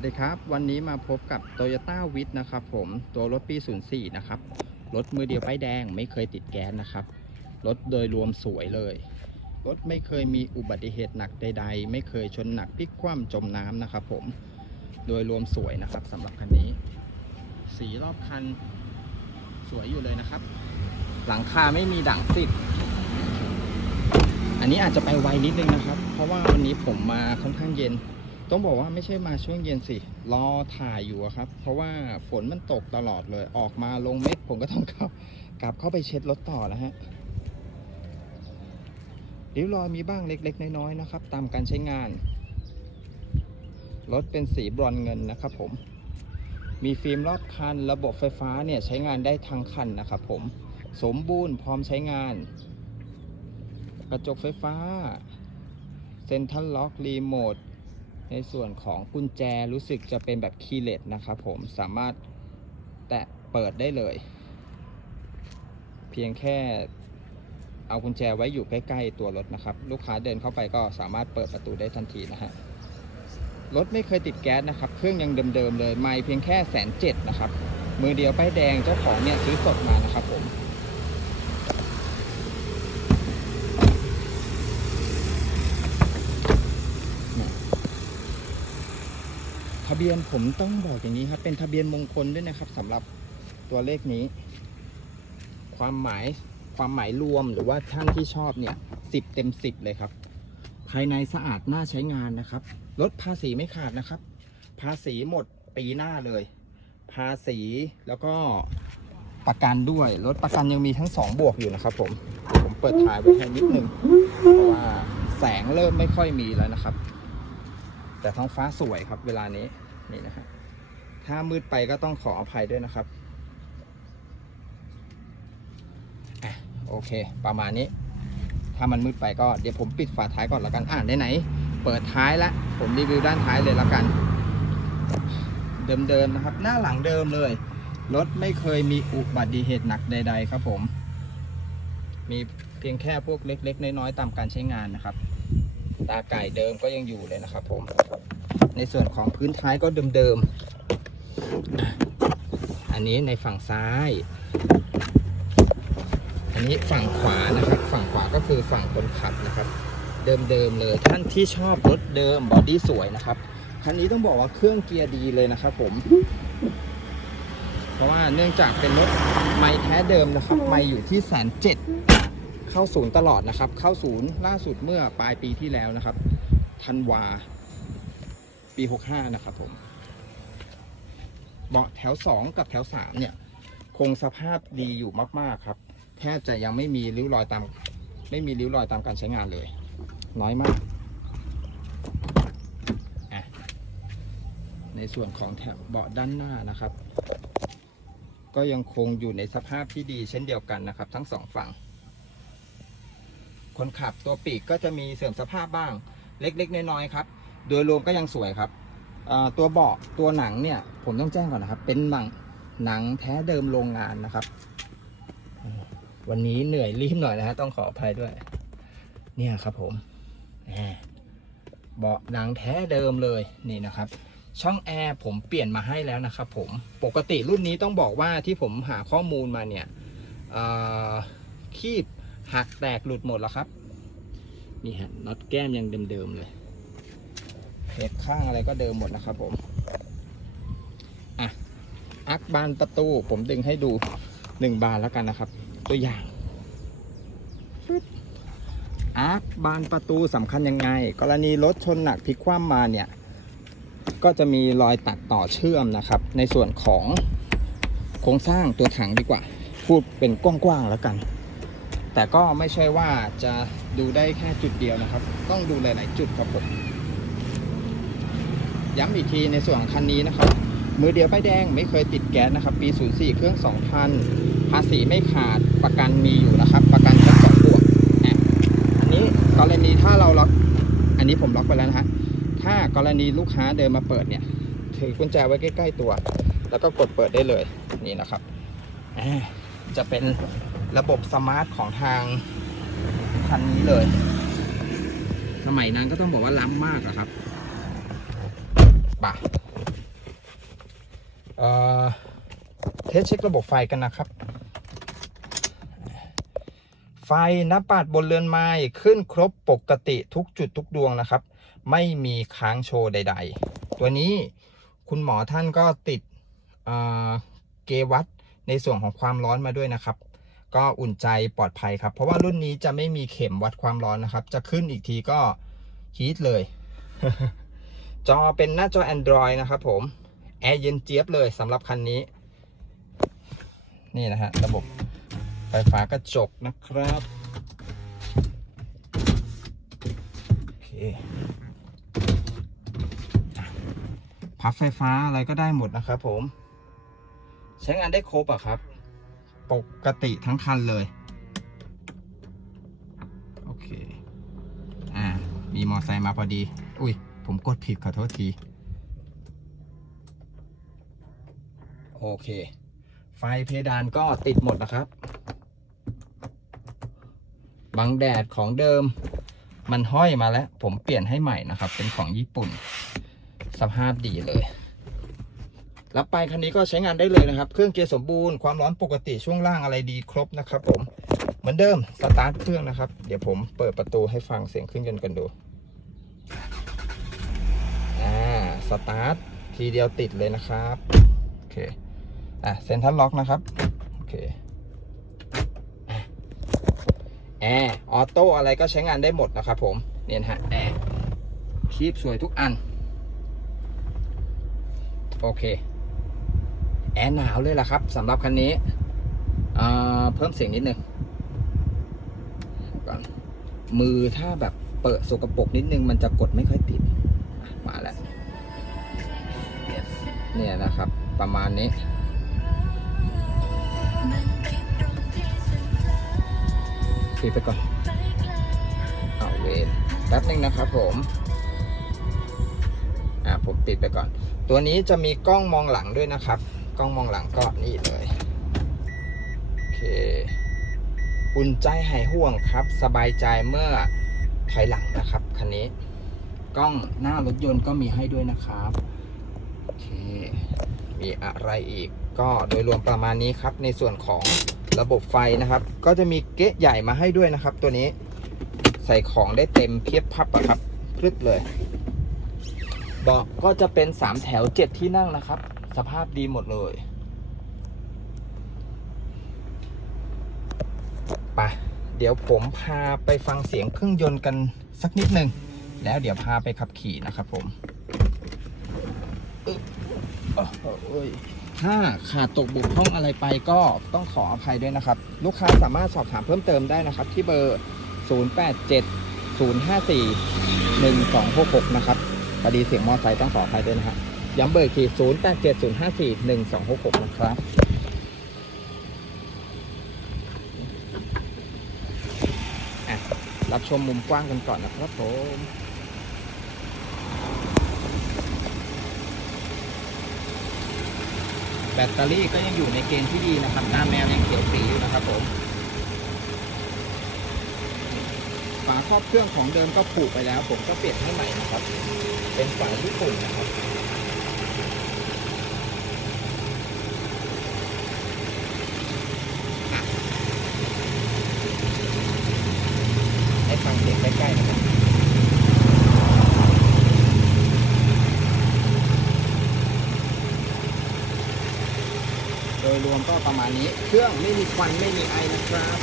วัสดีครับ วันนี้มาพบกับ Toyota w i t นะครับผมตัวรถปี 04 นะครับ รถมือเดียวป้ายแดงไม่เคยติดแก๊สนะครับ รถโดยรวมสวยเลย รถไม่เคยมีอุบัติเหตุหนักใด ๆ ไม่เคยชนหนักพลิกคว่ำจมน้ำนะครับผมโดยรวมสวยนะครับสำหรับคันนี้ สีรอบคันสวยอยู่เลยนะครับ หลังคาไม่มีด่างสิบอันนี้อาจจะไปไวนิดนึงนะครับ เพราะว่าวันนี้ผมมาค่อนข้างเย็น ต้องบอกว่าไม่ใช่มาช่วงเย็นสิ รอถ่ายอยู่ครับ เพราะว่าฝนมันตกตลอดเลย ออกมาลงเม็ดผมก็ต้องเข้ากลับเข้าไปเช็ดรถต่อแล้วฮะริ้วรอยมีบ้างเล็ก ๆ น้อยๆนะครับ ตามการใช้งาน รถเป็นสีบรอนเงินนะครับผม มีฟิล์มรอบคัน ระบบไฟฟ้าเนี่ยใช้งานได้ทั้งคันนะครับผม สมบูรณ์พร้อมใช้งาน กระจกไฟฟ้า เซ็นทรัลล็อกรีโมท ในส่วนของกุญแจรู้สึกจะเป็นแบบคีย์เลสนะครับผมสามารถแตะเปิดได้เลย เพียงแค่เอากุญแจไว้อยู่ใกล้ๆตัวรถนะครับ ลูกค้าเดินเข้าไปก็สามารถเปิดประตูได้ทันทีนะฮะรถไม่เคยติดแก๊สนะครับ เครื่องยังเดิมๆเลย ไม่เพียงแค่แสนเจ็ดนะครับ มือเดียวป้ายแดงเจ้าของเนี่ยซื้อสดมานะครับผม ทะเบียนผมต้องบอกอย่างนี้ครับ เป็นทะเบียนมงคลด้วยนะครับสำหรับตัวเลขนี้ ความหมายความหมายรวมหรือว่าท่านที่ชอบเนี่ยสิบเต็มสิบเลยครับ ภายในสะอาดน่าใช้งานนะครับลดภาษีไม่ขาดนะครับ ภาษีหมดปีหน้าเลย ภาษีแล้วก็ประกันด้วยรถประกันยังมีทั้งสองบวกอยู่นะครับ ผมผมเปิดท้ายไว้แค่นิดนึงเพราะว่าแสงเริ่มไม่ค่อยมีแล้วนะครับ แต่ท้องฟ้าสวยครับ เวลานี้นี่นะฮะถ้ามืดไปก็ต้องขออภัยด้วยนะครับอโอเค ประมาณนี้ ถ้ามันมืดไปก็เดี๋ยวผมปิดฝาท้ายก่อนแล้วกันอ่านไหนๆเปิดท้ายแล้วผมรีวิวด้านท้ายเลยแล้วกัน เดิมๆนะครับ หน้าหลังเดิมเลยรถไม่เคยมีอุบัติเหตุหนักใด ๆ ครับผม มีเพียงแค่พวกเล็ก ๆ น้อยๆตามการใช้งานนะครับ ตาไก่เดิมก็ยังอยู่เลยนะครับ ผม ในส่วนของพื้นท้ายก็เดิมๆ อันนี้ในฝั่งซ้าย อันนี้ฝั่งขวานะครับ ฝั่งขวาก็คือฝั่งคนขับนะครับ เดิมๆเลยท่านที่ชอบรถเดิมบอดี้สวยนะครับคันนี้ต้องบอกว่าเครื่องเกียร์ดีเลยนะครับ ผม เพราะว่าเนื่องจากเป็นรถไม่แท้เดิมนะครับ ไม่อยู่ที่แสนเจ็ด เข้าศูนย์ตลอดนะครับ เข้าศูนย์ล่าสุดเมื่อปลายปีที่แล้วนะครับธันวา ปี 65 นะครับผมเบาะแถว 2 กับแถว 3 เนี่ย คงสภาพดีอยู่มาก ๆ ครับ แทบจะยังไม่มีริ้วรอยตาม ไม่มีริ้วรอยตามการใช้งานเลย น้อยมาก ในส่วนของแถวเบาะด้านหน้านะครับ ก็ยังคงอยู่ในสภาพที่ดีเช่นเดียวกันนะครับ ทั้งสองฝั่ง คนขับตัวปีกก็จะมีเสื่อมสภาพบ้างเล็กๆน้อยๆครับ โดยรวมก็ยังสวยครับตัวเบาะตัวหนังเนี่ยผมต้องแจ้งก่อนนะครับ เป็นหนังหนังแท้เดิมโรงงานนะครับ วันนี้เหนื่อยรีบหน่อยนะฮะต้องขออภัยด้วย เนี่ยครับผมเบาะหนังแท้เดิมเลยนี่นะครับ ช่องแอร์ผมเปลี่ยนมาให้แล้วนะครับผมปกติรุ่นนี้ต้องบอกว่าที่ผมหาข้อมูลมาเนี่ยคีบ หักแตกหลุดหมดแล้วครับ นี่ฮะน็อตแก้มยังเดิมๆเลยเพจข้างอะไรก็เดิมหมดนะครับผมอะอักบานประตูผมดึงให้ดูหนึ่งบานแล้วกันนะครับ ตัวอย่างอาร์คบานประตูสำคัญยังไง กรณีรถชนหนักพลิกคว่ำมาเนี่ย ก็จะมีรอยตัดต่อเชื่อมนะครับ ในส่วนของโครงสร้างตัวถังดีกว่า พูดเป็นกว้างๆแล้วกัน แต่ก็ไม่ใช่ว่าจะดูได้แค่จุดเดียวนะครับ ต้องดูหลาย ๆ จุดครับผมย้ำอีกทีในส่วนของคันนี้นะครับ มือเดียวป้ายแดงไม่เคยติดแก๊สนะครับ ปี 04 เครื่อง 2,000 ภาษีไม่ขาดประกันมีอยู่นะครับ ประกันชั้นสองบวกอันนี้กรณีถ้าเราล็อกอันนี้ผมล็อกไปแล้วนะฮะถ้ากรณีลูกค้าเดินมาเปิดเนี่ยถือกุญแจไว้ใกล้ ๆ ตัว แล้วก็กดเปิดได้เลยนี่นะครับจะเป็น ระบบสมาร์ทของทางคันนี้เลย สมัยนั้นก็ต้องบอกว่าล้ำมากอะครับป่ะเอ่อเทสเช็คระบบไฟกันนะครับ ไฟหน้าปัดบนเรือนไม้ขึ้นครบปกติทุกจุดทุกดวงนะครับ ไม่มีค้างโชว์ใด ๆ ตัวนี้คุณหมอท่านก็ติดเอ่อเกวัตในส่วนของความร้อนมาด้วยนะครับ ก็อุ่นใจปลอดภัยครับ เพราะว่ารุ่นนี้จะไม่มีเข็มวัดความร้อนนะครับ จะขึ้นอีกทีก็ฮีทเลย จอเป็นหน้าจอ Android นะครับผม แอร์เย็นเจี๊ยบเลยสำหรับคันนี้ นี่นะฮะ ระบบไฟฟ้ากระจกนะครับโอเคพับไฟฟ้าอะไรก็ได้หมดนะครับผม ใช้งานได้ครบอะครับ ปกติทั้งคันเลย โอเค อ่า มีมอไซค์มาพอดี อุ้ย ผมกดผิดขอโทษที โอเค ไฟเพดานก็ติดหมดนะครับ บังแดดของเดิม มันห้อยมาแล้ว ผมเปลี่ยนให้ใหม่นะครับ เป็นของญี่ปุ่น สภาพดีเลย รับไปคันนี้ก็ใช้งานได้เลยนะครับ เครื่องเกียร์สมบูรณ์ความร้อนปกติช่วงล่างอะไรดีครบนะครับผมเหมือนเดิมสตาร์ทเครื่องนะครับ เดี๋ยวผมเปิดประตูให้ฟังเสียงเครื่องยนต์กันดูอ่าสตาร์ททีเดียวติดเลยนะครับโอเคอะเซ็นทรัลล็อกนะครับโอเคแอร์ออโต้อะไรก็ใช้งานได้หมดนะครับผมเนี่ยฮะแอร์คีบสวยทุกอันโอเค แอร์หนาวเลยล่ะครับสำหรับคันนี้เพิ่มเสียงนิดนึงก่อนมือถ้าแบบเปิดสกปรกนิดนึง มันจะกดไม่ค่อยติดมาแล้วเนี่ยนะครับ ประมาณนี้ ปิดไปก่อน เอาเวนแป๊บนึงนะครับผมอ่าผมติดไปก่อน ตัวนี้จะมีกล้องมองหลังด้วยนะครับ ล้องมองหลังก็นี่เลยโอเคอุ่นใจหายห่วงครับ สบายใจเมื่อถอยหลังนะครับคันนี้ กล้องหน้ารถยนต์ก็มีให้ด้วยนะครับโอเคมีอะไรอีกก็โดยรวมประมาณนี้ครับ ในส่วนของระบบไฟนะครับ ก็จะมีเก๊ะใหญ่มาให้ด้วยนะครับ ตัวนี้ใส่ของได้เต็มเพียบพับอะครับพรึบเลยเบาะก็จะเป็น 3 แถว 7 ที่นั่งนะครับ สภาพดีหมดเลยไปเดี๋ยวผมพาไปฟังเสียงเครื่องยนต์กันสักนิดหนึ่งแล้วเดี๋ยวพาไปขับขี่นะครับผมอึ๊บโอ้โหถ้าขาดตกบกพร่องอะไรไปก็ต้องขออภัยด้วยนะครับ ลูกค้าสามารถสอบถามเพิ่มเติมได้นะครับ ที่เบอร์ 087 054 1266 นะครับพอดีเสียงมอไซค์ต้องขออภัยด้วยนะครับ ย้ำเบอร์อีกที0 8 7 0 5 4 1 2 6 6 นะครับอะรับชมมุมกว้างกันก่อนนะครับผมแบตเตอรี่ก็ยังอยู่ในเกณฑ์ที่ดีนะครับหน้าแมวยังเขียวสีอยู่นะครับผมฝาครอบเครื่องของเดิมก็ผุไปแล้ว ผมก็เปลี่ยนให้ใหม่นะครับ เป็นฝาญี่ปุ่นนะครับ ให้ฟังเสียงใกล้ๆนะครับ โด ยรวมก็ประมาณนี้ เครื่องไม่มีควันไม่มีไอนะครับ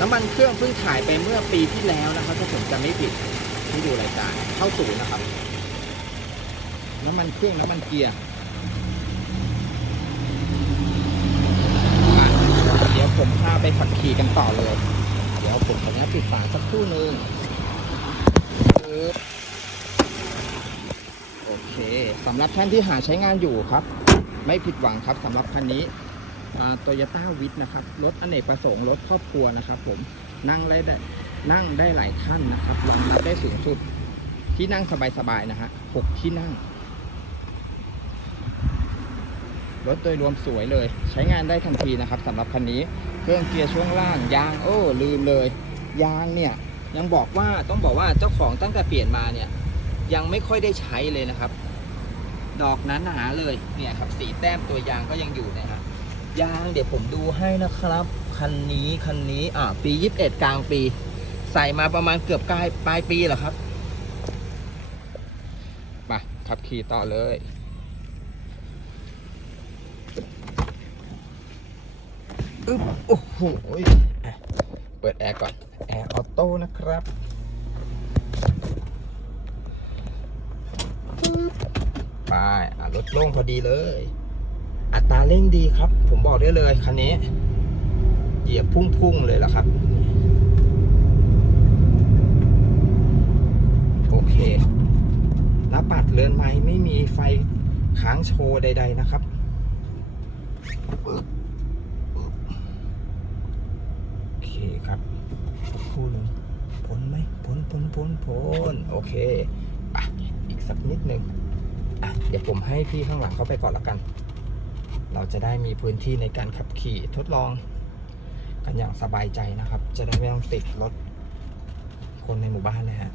น้ำมันเครื่องเพิ่งขายไปเมื่อปีที่แล้วนะครับถ้าผมจำไม่ผิดที่ดูรายการเข้าศูนย์นะครับ น้ำมันเครื่องน้ำมันเกียร์เดี๋ยวผมพาไปขับขี่กันต่อเลย เดี๋ยวผมขออนุญาตปิดฝาสักครู่หนึ่งโอเคสำหรับท่านที่หาใช้งานอยู่ครับ ไม่ผิดหวังครับสำหรับคันนี้โตโยต้าวิทนะครับ รถอเนกประสงค์รถครอบครัวนะครับ ผมนั่งได้ได้นั่งได้หลายท่านนะครับรองรับได้สูงสุดที่นั่งสบายๆนะฮะหกที่นั่ง รถโดยรวมสวยเลย ใช้งานได้ทันทีนะครับสำหรับคันนี้ เครื่องเกียร์ช่วงล่างยางโอ้ลืมเลย ยางเนี่ยยังบอกว่าต้องบอกว่าเจ้าของตั้งแต่เปลี่ยนมาเนี่ยยังไม่ค่อยได้ใช้เลยนะครับ ดอกนั้นหนาเลย เนี่ยครับ สีแต้มตัวยางก็ยังอยู่นะฮะยางเดี๋ยวผมดูให้นะครับ คันนี้คันนี้ อ่า ปี 21 กลางปี ใส่มาประมาณเกือบปลายปลายปีเหรอครับมาขับขี่ต่อเลยอึ๊บโอ้โหอะเปิดแอร์ก่อน แอร์ออโต้นะครับ ไปอ่รถโล่งพอดีเลย อัตราเร่งดีครับ ผมบอกได้เลยคันนี้ เหยียบพุ่งๆเลยล่ะครับ โอเคหน้าปัดเรือนไม้ไม่มีไฟค้างโชว์ใด ๆ นะครับโอเคครับคู่หนึ่งพ้นไหมพ้นพ้นพ้นพ้นโอเค อะ อีกสักนิดหนึ่ง เดี๋ยวผมให้พี่ข้างหลังเขาไปก่อนละกัน เราจะได้มีพื้นที่ในการขับขี่ทดลอง กันอย่างสบายใจนะครับ จะได้ไม่ต้องติดรถคนในหมู่บ้านนะฮะ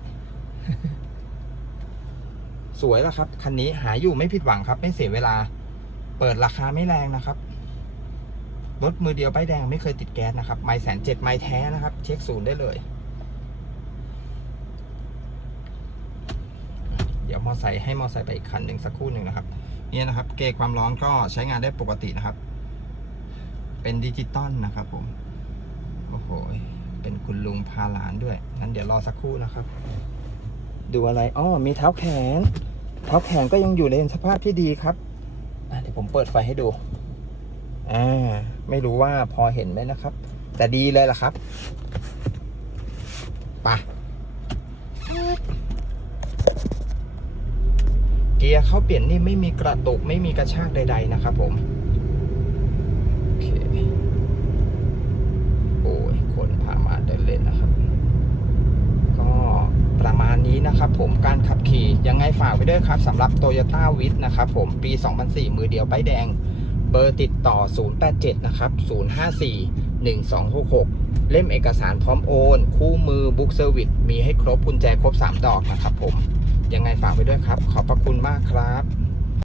สวยแล้วครับคันนี้หาอยู่ไม่ผิดหวังครับ ไม่เสียเวลา เปิดราคาไม่แรงนะครับรถมือเดียวป้ายแดงไม่เคยติดแก๊สนะครับ ไม่แสนเจ็ดไม่แท้นะครับ เช็คศูนย์ได้เลย เดี๋ยวม อไซค์ให้มอไซค์ไปอีกคันหนึ่งสักครู่หนึ่งนะครับเนี่ยนะครับ เกจความร้อนก็ใช้งานได้ปกตินะครับ เป็นดิจิตอลนะครับผมโอ้โหเป็นคุณลุงพาหลานด้วยงั้นเดี๋ยวรอสักครู่นะครับ ดูอะไรอ๋อมีเท้าแขน เท้าแขนก็ยังอยู่ในสภาพที่ดีครับเดี๋ยวผมเปิดไฟให้ดูอ่าไม่รู้ว่าพอเห็นไหมนะครับ แต่ดีเลยล่ะครับไปะ เกียร์เขาเปลี่ยนนี่ไม่มีกระตุกไม่มีกระชากใด ๆ นะครับผมโอเคโอ้ยคนพามาเดินเล่นนะครับ ก็ประมาณนี้นะครับผมการขับขี่ยังไงฝากไว้ด้วยครับสำหรับ Toyota w i t นะครับผมปี 2004 มือเดียวป้ายแดง เบอร์ติดต่อ 087 นะครับ 054 1266 เล่มเอกสารพร้อมโอน คู่มือบุ๊กเซอร์วิสมีให้ครบกุญแจครบ 3 ดอกนะครับผม ยังไงฝากไปด้วยครับ ขอบพระคุณมากครับ